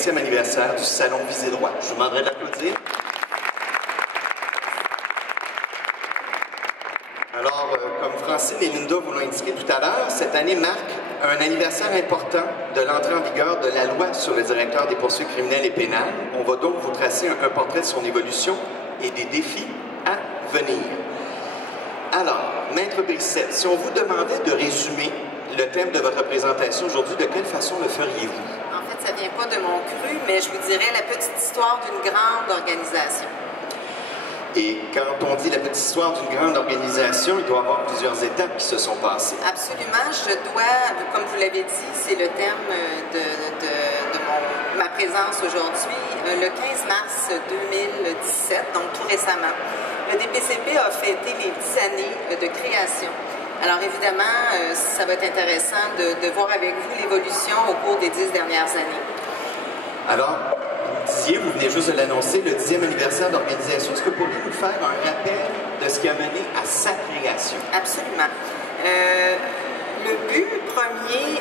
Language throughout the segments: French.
20e anniversaire du Salon Visée Droit. Je vous demanderai de l'applaudir. Alors, comme Francine et Linda vous l'ont indiqué tout à l'heure, cette année marque un anniversaire important de l'entrée en vigueur de la loi sur le directeur des poursuites criminelles et pénales. On va donc vous tracer un portrait de son évolution et des défis à venir. Alors, Maître Brissette, si on vous demandait de résumer le thème de votre présentation aujourd'hui, de quelle façon le feriez-vous? En fait, ça ne vient pas de mon cru, mais je vous dirais la petite histoire d'une grande organisation. Et quand on dit la petite histoire d'une grande organisation, il doit y avoir plusieurs étapes qui se sont passées. Absolument. Je dois, comme vous l'avez dit, c'est le terme de ma présence aujourd'hui, le 15 mars 2017, donc tout récemment. Le DPCP a fêté les 10 années de création. Alors évidemment, ça va être intéressant de voir avec vous l'évolution au cours des 10 dernières années. Alors, vous venez juste de l'annoncer, le 10e anniversaire d'organisation. Est-ce que vous pourriez nous faire un rappel de ce qui a mené à sa création? Absolument. Le but premier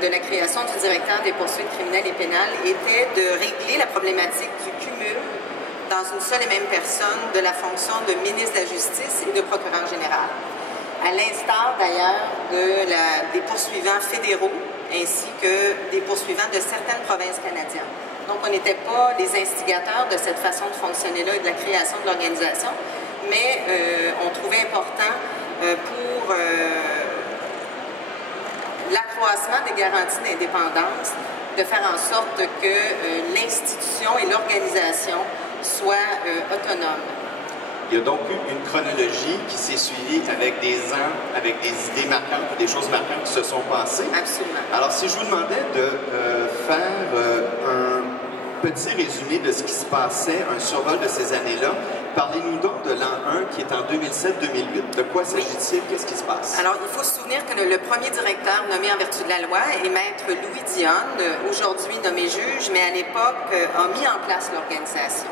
de la création du directeur des poursuites criminelles et pénales était de régler la problématique du cumul dans une seule et même personne de la fonction de ministre de la Justice et de procureur général. À l'instar d'ailleurs des poursuivants fédéraux ainsi que des poursuivants de certaines provinces canadiennes. Donc, on n'était pas les instigateurs de cette façon de fonctionner-là et de la création de l'organisation, mais on trouvait important pour l'accroissement des garanties d'indépendance de faire en sorte que l'institution et l'organisation soient autonomes. Il y a donc eu une chronologie qui s'est suivie avec des ans, avec des idées marquantes, des choses marquantes qui se sont passées. Absolument. Alors, si je vous demandais de faire un petit résumé de ce qui se passait, un survol de ces années-là, parlez-nous donc de l'an 1 qui est en 2007-2008. De quoi s'agit-il? Qu'est-ce qui se passe? Alors, il faut se souvenir que le premier directeur nommé en vertu de la loi est Maître Louis Dionne, aujourd'hui nommé juge, mais à l'époque a mis en place l'organisation.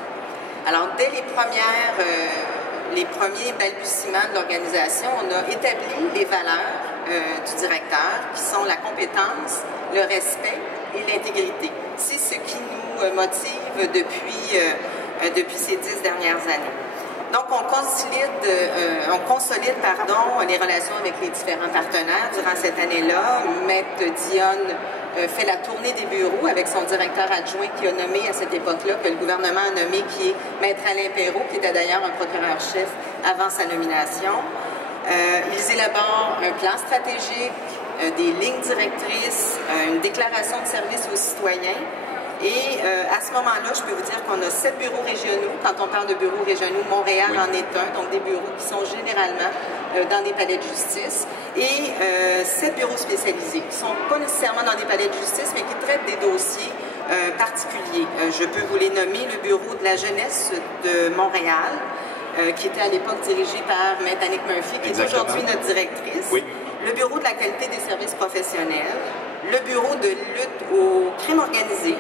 Alors, dès les premiers balbutiements de l'organisation, on a établi les valeurs du directeur, qui sont la compétence, le respect et l'intégrité. C'est ce qui nous motive depuis ces 10 dernières années. Donc, on consolide les relations avec les différents partenaires durant cette année-là. Maître Dionne fait la tournée des bureaux avec son directeur adjoint qui a nommé à cette époque-là, que le gouvernement a nommé, qui est Maître Alain Perrault, qui était d'ailleurs un procureur-chef avant sa nomination. Ils élaborent un plan stratégique, des lignes directrices, une déclaration de service aux citoyens. Et à ce moment-là, je peux vous dire qu'on a 7 bureaux régionaux. Quand on parle de bureaux régionaux, Montréal en est un, donc des bureaux qui sont généralement dans des palais de justice. Et 7 bureaux spécialisés, qui ne sont pas nécessairement dans des palais de justice, mais qui traitent des dossiers particuliers. Je peux vous les nommer: le bureau de la jeunesse de Montréal, qui était à l'époque dirigé par Maître Annick Murphy, qui est aujourd'hui notre directrice. Oui. Le bureau de la qualité des services professionnels, le bureau de lutte au crime organisé,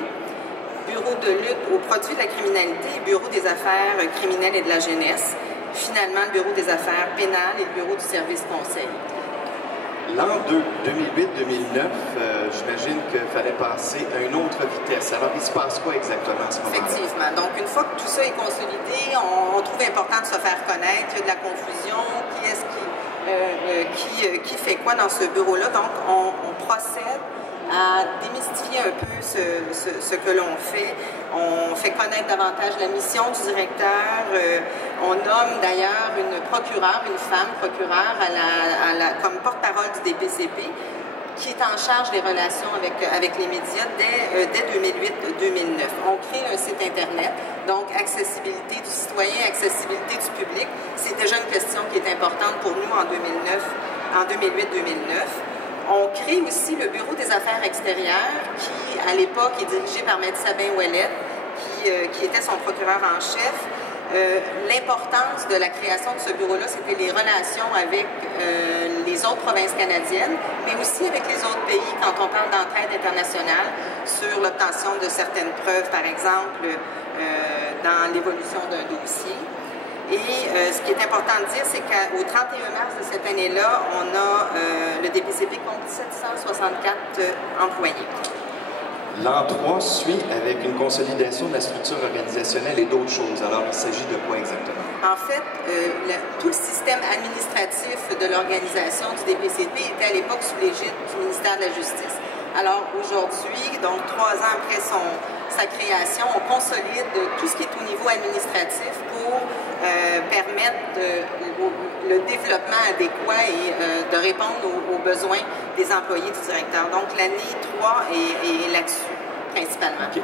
bureau de lutte aux produits de la criminalité, bureau des affaires criminelles et de la jeunesse, finalement le bureau des affaires pénales et le bureau du service conseil. L'an 2008-2009, j'imagine qu'il fallait passer à une autre vitesse. Alors, il se passe quoi exactement à ce moment-là? Effectivement. Donc, une fois que tout ça est consolidé, on trouve important de se faire connaître. Il y a de la confusion. Qui est-ce qui fait quoi dans ce bureau-là? Donc, on procède à démystifier un peu ce que l'on fait. On fait connaître davantage la mission du directeur. On nomme d'ailleurs une procureure, une femme procureure comme porte-parole du DPCP, qui est en charge des relations avec les médias dès 2008-2009. On crée un site Internet, donc accessibilité du citoyen, accessibilité du public. C'est déjà une question qui est importante pour nous en 2008-2009. On crée aussi le bureau des affaires extérieures qui, à l'époque, est dirigé par Maître Sabin Ouellet, qui était son procureur en chef. L'importance de la création de ce bureau-là, c'était les relations avec les autres provinces canadiennes, mais aussi avec les autres pays quand on parle d'entraide internationale sur l'obtention de certaines preuves, par exemple, dans l'évolution d'un dossier. Et ce qui est important de dire, c'est qu'au 31 mars de cette année-là, le DPCP compte 764 employés. L'an 3 suit avec une consolidation de la structure organisationnelle et d'autres choses. Alors, il s'agit de quoi exactement? En fait, tout le système administratif de l'organisation du DPCP était à l'époque sous l'égide du ministère de la Justice. Alors aujourd'hui, donc 3 ans après sa création, on consolide tout ce qui est au niveau administratif pour permettre le développement adéquat et de répondre aux besoins des employés du directeur. Donc l'année 3 est là-dessus, principalement. Okay.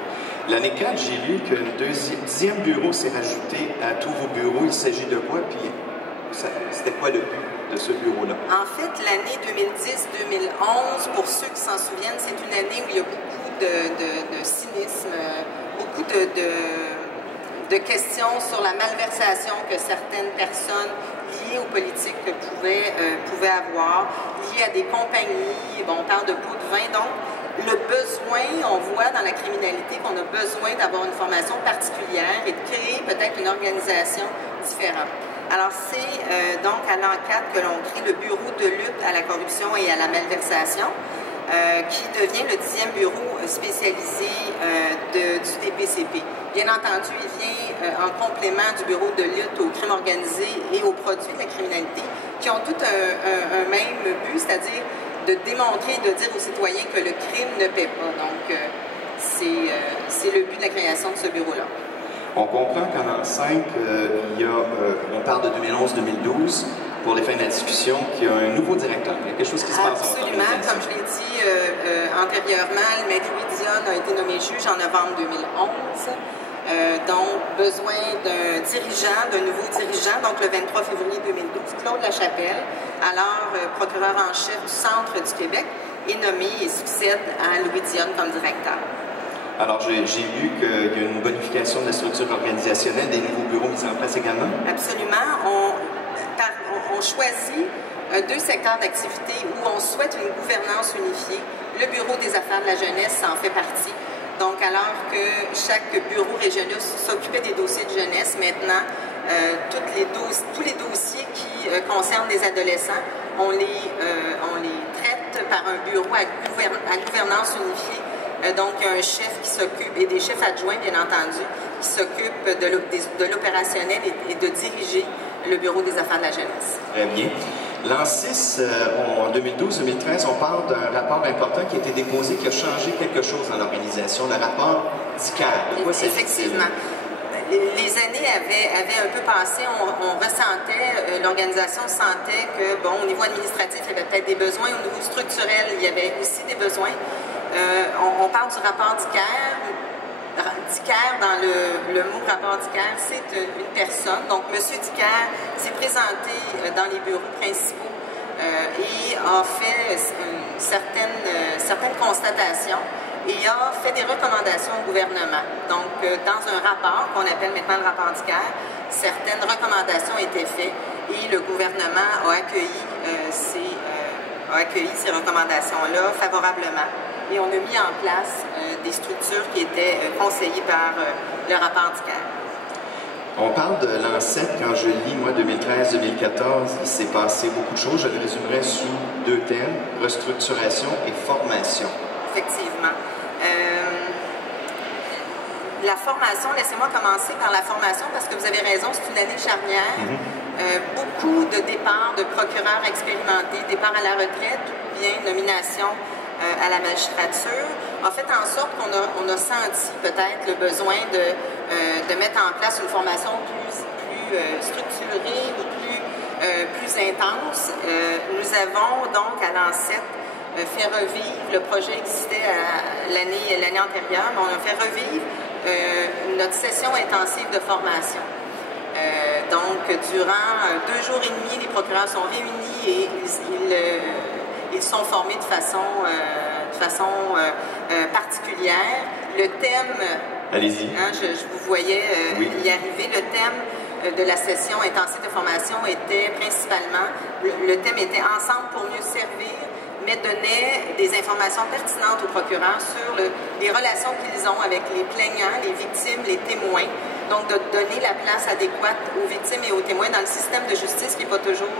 L'année 4, j'ai lu que le 10e bureau s'est rajouté à tous vos bureaux. Il s'agit de quoi? Puis c'était quoi le but de ce bureau-là? En fait, l'année 2010-2011, pour ceux qui s'en souviennent, c'est une année où il y a beaucoup de cynisme, beaucoup de questions sur la malversation que certaines personnes liées aux politiques pouvaient avoir, liées à des compagnies. Bon, on parle de pots de vin, donc le besoin, on voit dans la criminalité qu'on a besoin d'avoir une formation particulière et de créer peut-être une organisation différente. Alors, c'est donc à l'an 4 que l'on crée le Bureau de lutte à la corruption et à la malversation, qui devient le 10e bureau spécialisé du DPCP. Bien entendu, il vient en complément du Bureau de lutte au crime organisé et aux produits de la criminalité, qui ont tout un même but, c'est-à-dire de démontrer et de dire aux citoyens que le crime ne paie pas. Donc, c'est le but de la création de ce bureau-là. On comprend qu'en l'an 5, on parle de 2011-2012, pour les fins de la discussion, qu'il y a un nouveau directeur. Il y a quelque chose qui se passe en Absolument. Comme je l'ai dit antérieurement, le maître Louis Dionne a été nommé juge en novembre 2011. Donc, besoin d'un dirigeant, d'un nouveau dirigeant. Donc, le 23 février 2012, Claude Lachapelle, alors procureur en chef du Centre du Québec, est nommé et succède à Louis Dionne comme directeur. Alors, j'ai lu qu'il y a une bonification de la structure organisationnelle, des nouveaux bureaux mis en place également? Absolument. On choisit 2 secteurs d'activité où on souhaite une gouvernance unifiée. Le Bureau des affaires de la jeunesse en fait partie. Donc, alors que chaque bureau régional s'occupait des dossiers de jeunesse, maintenant, tous les dossiers qui concernent les adolescents, on les traite par un bureau à gouvernance unifiée. Donc, il y a un chef qui s'occupe, et des chefs adjoints, bien entendu, qui s'occupent de l'opérationnel et de diriger le Bureau des affaires de la jeunesse. Très bien. L'an 6, en 2012-2013, on parle d'un rapport important qui a été déposé, qui a changé quelque chose dans l'organisation, le rapport d'ICAR. De quoi s'agit-il? Effectivement. Les années avaient un peu passé, on ressentait, l'organisation sentait que, bon, au niveau administratif, il y avait peut-être des besoins, au niveau structurel, il y avait aussi des besoins. On parle du rapport d'ICAR. DICAR, dans le mot rapport d'ICAR, c'est une personne. Donc, M. DICAR s'est présenté dans les bureaux principaux et a fait certaines constatations et a fait des recommandations au gouvernement. Donc, dans un rapport qu'on appelle maintenant le rapport d'ICAR, certaines recommandations étaient faites et le gouvernement a accueilli ces recommandations-là favorablement. Et on a mis en place des structures qui étaient conseillées par le rapport d'ICAR. On parle de l'an 7, quand je lis, moi, 2013-2014, il s'est passé beaucoup de choses. Je le résumerai sous 2 thèmes, restructuration et formation. Effectivement. La formation, laissez-moi commencer par la formation parce que vous avez raison, c'est une année charnière. Beaucoup de départs de procureurs expérimentés, départs à la retraite ou bien nomination à la magistrature, a fait en sorte qu'on a senti peut-être le besoin de mettre en place une formation plus structurée ou plus intense. Nous avons donc à l'an 7 fait revivre, le projet existait l'année antérieure, mais on a fait revivre notre session intensive de formation. Donc, durant 2 jours et demi, les procureurs sont réunis et ils sont formés de façon particulière. Le thème, allez-y. Hein, je vous voyais y arriver, le thème de la session intensive de formation était principalement, le thème était « Ensemble pour mieux servir », mais donnait des informations pertinentes aux procureurs sur les relations qu'ils ont avec les plaignants, les victimes, les témoins. Donc, de donner la place adéquate aux victimes et aux témoins dans le système de justice qui n'est pas toujours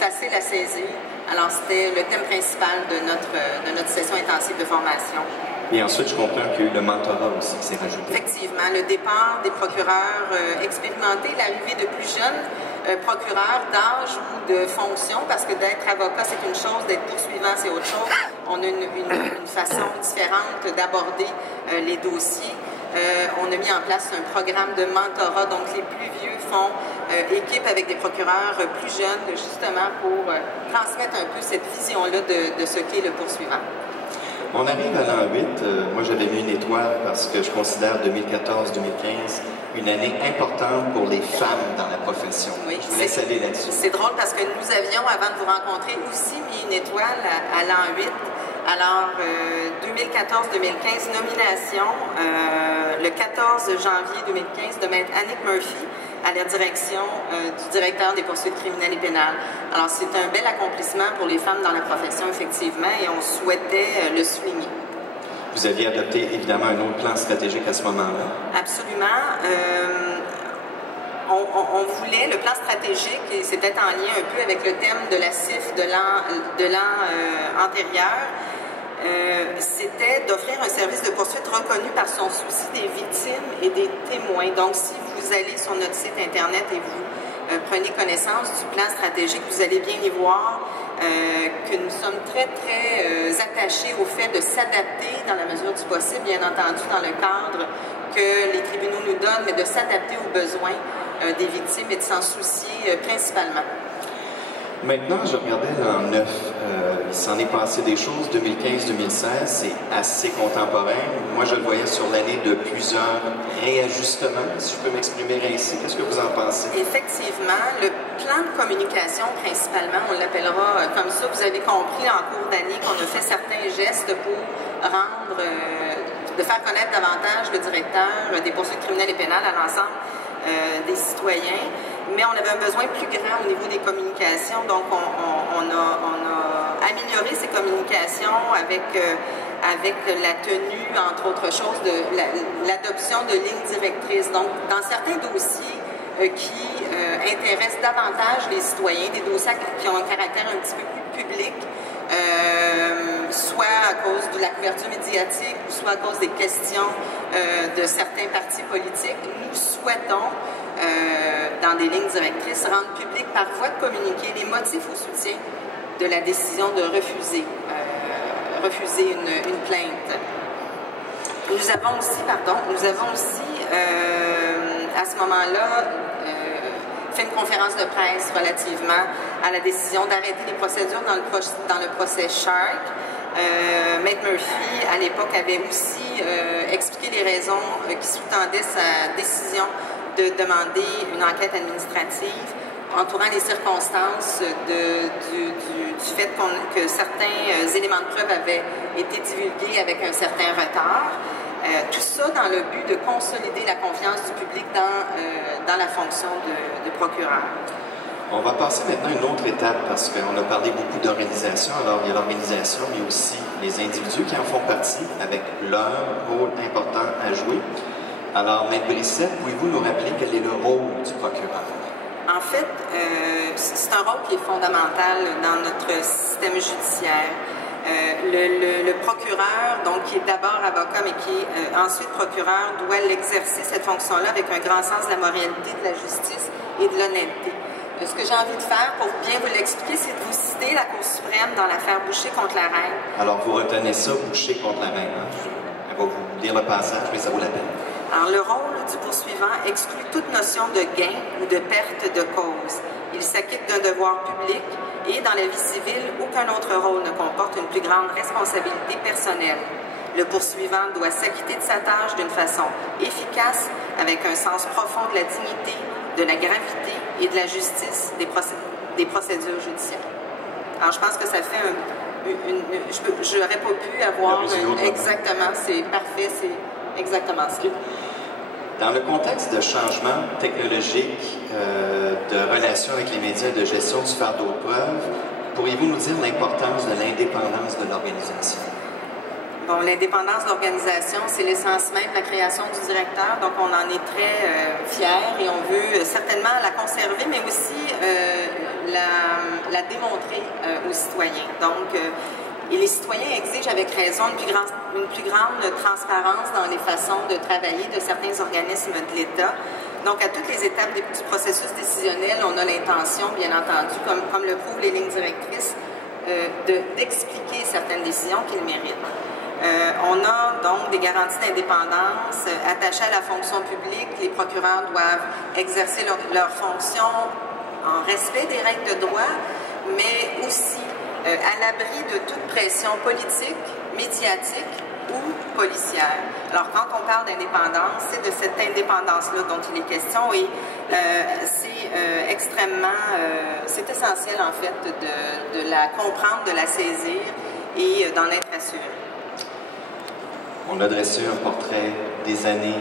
facile à saisir. Alors, c'était le thème principal de notre session intensive de formation. Et ensuite, je comprends qu'il y a eu le mentorat aussi qui s'est rajouté. Effectivement, le départ des procureurs expérimentés, l'arrivée de plus jeunes procureurs d'âge ou de fonction, parce que d'être avocat, c'est une chose, d'être poursuivant, c'est autre chose. On a une façon différente d'aborder les dossiers. On a mis en place un programme de mentorat, donc les plus vieux font équipe avec des procureurs plus jeunes, justement pour transmettre un peu cette vision-là de ce qu'est le poursuivant. On arrive à l'an 8. Moi, j'avais mis une étoile parce que je considère 2014-2015 une année importante pour les femmes dans la profession. Oui, je vous laisse aller là-dessus. C'est drôle parce que nous avions, avant de vous rencontrer, aussi mis une étoile à l'an 8. Alors, 2014-2015, nomination le 14 janvier 2015 de Maître Annick Murphy à la direction du directeur des poursuites criminelles et pénales. Alors, c'est un bel accomplissement pour les femmes dans la profession, effectivement, et on souhaitait le souligner. Vous aviez adopté, évidemment, un autre plan stratégique à ce moment-là. Absolument. On voulait, le plan stratégique, et c'était en lien un peu avec le thème de la CIF de l'an antérieur, c'était d'offrir un service de poursuite reconnu par son souci des victimes et des témoins. Donc, si vous allez sur notre site Internet et vous prenez connaissance du plan stratégique, vous allez bien y voir que nous sommes très, très attachés au fait de s'adapter dans la mesure du possible, bien entendu dans le cadre que les tribunaux nous donnent, mais de s'adapter aux besoins des victimes et de s'en soucier principalement. Maintenant, je regardais l'an 9. Il s'en est passé des choses. 2015-2016, c'est assez contemporain. Moi, je le voyais sur l'année de plusieurs réajustements, si je peux m'exprimer ainsi. Qu'est-ce que vous en pensez? Effectivement, le plan de communication, principalement, on l'appellera comme ça. Vous avez compris en cours d'année qu'on a fait certains gestes pour de faire connaître davantage le directeur des poursuites criminelles et pénales à l'ensemble des citoyens. Mais on avait un besoin plus grand au niveau des communications, donc on a amélioré ces communications avec la tenue, entre autres choses, de l'adoption de lignes directrices. Donc, dans certains dossiers qui intéressent davantage les citoyens, des dossiers qui ont un caractère un petit peu plus public, soit à cause de la couverture médiatique ou soit à cause des questions de certains partis politiques, nous souhaitons dans des lignes directrices, rendre public par voie de communiqué les motifs au soutien de la décision de refuser une plainte. Nous avons aussi à ce moment-là, fait une conférence de presse relativement à la décision d'arrêter les procédures dans le procès Shark. Maître Murphy, à l'époque, avait aussi expliqué les raisons qui sous-tendaient sa décision de demander une enquête administrative entourant les circonstances du fait que certains éléments de preuve avaient été divulgués avec un certain retard. Tout ça dans le but de consolider la confiance du public dans la fonction de procureur. On va passer maintenant à une autre étape parce qu'on a parlé beaucoup d'organisation. Alors, il y a l'organisation, mais aussi les individus qui en font partie avec leur rôle important à jouer. Alors, Maître Brissette, pouvez-vous nous rappeler quel est le rôle du procureur? En fait, c'est un rôle qui est fondamental dans notre système judiciaire. Le procureur, donc qui est d'abord avocat, mais qui est ensuite procureur, doit l'exercer, cette fonction-là, avec un grand sens de la moralité, de la justice et de l'honnêteté. Ce que j'ai envie de faire, pour bien vous l'expliquer, c'est de vous citer la Cour suprême dans l'affaire Boucher contre la Reine. Alors, vous retenez ça, Boucher contre la Reine. On va vous lire le passage, mais ça vaut la peine. Alors, le rôle du poursuivant exclut toute notion de gain ou de perte de cause. Il s'acquitte d'un devoir public et, dans la vie civile, aucun autre rôle ne comporte une plus grande responsabilité personnelle. Le poursuivant doit s'acquitter de sa tâche d'une façon efficace, avec un sens profond de la dignité, de la gravité et de la justice des procédures judiciaires. Alors, je pense que ça fait je n'aurais pas pu avoir... Exactement, c'est parfait, c'est exactement ça. Okay. Dans le contexte de changement technologique, de relations avec les médias et de gestion du fardeau de preuve, pourriez-vous nous dire l'importance de l'indépendance de l'organisation? Bon, l'indépendance de l'organisation, c'est l'essence même de la création du directeur, donc on en est très fiers et on veut certainement la conserver, mais aussi la démontrer aux citoyens. Donc, et les citoyens exigent avec raison une plus grande une plus grande transparence dans les façons de travailler de certains organismes de l'État. Donc, à toutes les étapes du processus décisionnel, on a l'intention, bien entendu, comme le prouvent les lignes directrices, d'expliquer certaines décisions qu'ils méritent. On a donc des garanties d'indépendance attachées à la fonction publique. Les procureurs doivent exercer leur fonction en respect des règles de droit, mais aussi à l'abri de toute pression politique, médiatique ou policière. Alors, quand on parle d'indépendance, c'est de cette indépendance-là dont il est question et c'est extrêmement, c'est essentiel en fait de la comprendre, de la saisir et d'en être assuré. On a dressé un portrait des années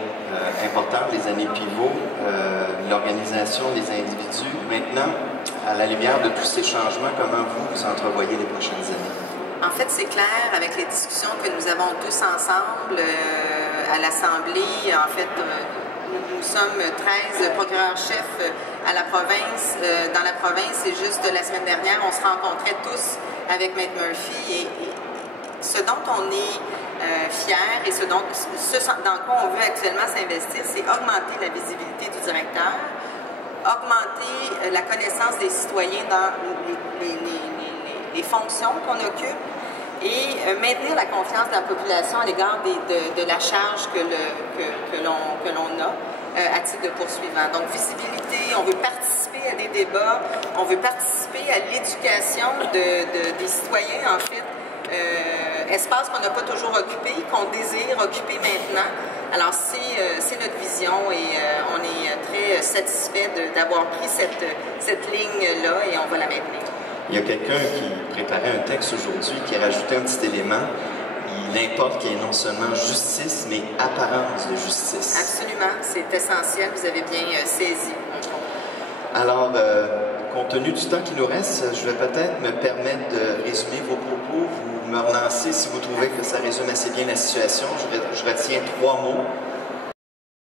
importantes, les années pivots, l'organisation, les individus. Maintenant, à la lumière de tous ces changements, comment vous entrevoyez les prochaines années? En fait, c'est clair, avec les discussions que nous avons tous ensemble à l'Assemblée, en fait, nous sommes 13 procureurs-chefs à la province. Dans la province, c'est juste la semaine dernière, on se rencontrait tous avec Maître Murphy et ce dont on est fiers et ce dans quoi on veut actuellement s'investir, c'est augmenter la visibilité du directeur, augmenter la connaissance des citoyens dans les fonctions qu'on occupe et maintenir la confiance de la population à l'égard de la charge que l'on a à titre de poursuivant. Donc, visibilité, on veut participer à des débats, on veut participer à l'éducation des citoyens, en fait, espace qu'on n'a pas toujours occupé, qu'on désire occuper maintenant. Alors, c'est notre vision et on est très satisfait d'avoir pris cette ligne-là et on va la maintenir. Il y a quelqu'un qui préparait un texte aujourd'hui qui a rajouté un petit élément. Il importe qu'il y ait non seulement justice, mais apparence de justice. Absolument, c'est essentiel, vous avez bien saisi. Alors, compte tenu du temps qui nous reste, je vais peut-être me permettre de résumer vos propos. Vous me relancez si vous trouvez que ça résume assez bien la situation. Je retiens 3 mots.